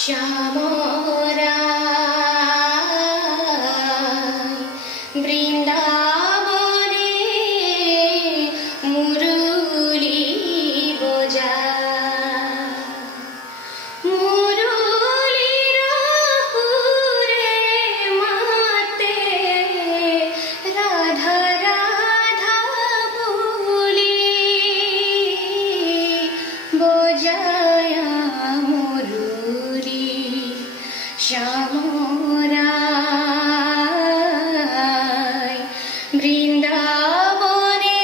শ্যামরায় বৃন্দাবনে মুরলী বজায়, মুরলীর সুরে মাতে রাধা রাধা বলি বজায় মুরলী শ্যামরায় বৃন্দাবনে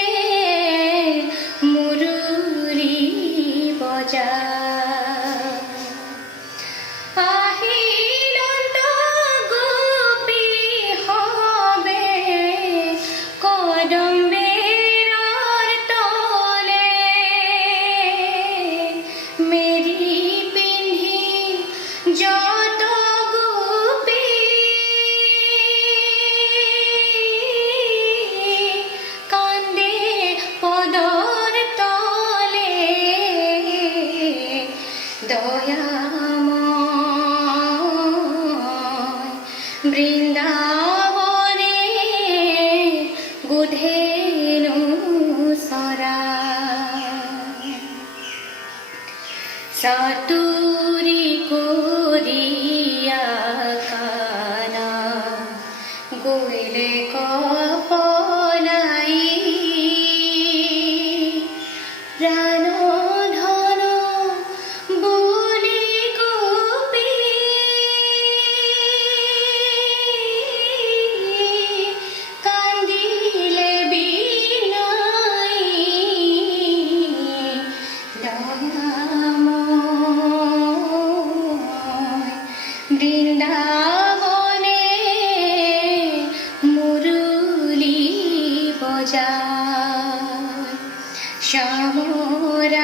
মুরলী বজায়। আহিনন্ত গোপী হবে কদম্বের তলে, মেরি পিন্ধি যত গোপী কান্দে পদর তলে, দয়াময় বৃন্দাবনে বুধেনু সরায়, সাতুরি করিয়া কানা গইলে কপলাই, প্রাণ ধন বুলি গোপী কান্দিলে বিনাই, দয়াময় বৃন্দাবনে মুরলী বজায় শ্যামরায়।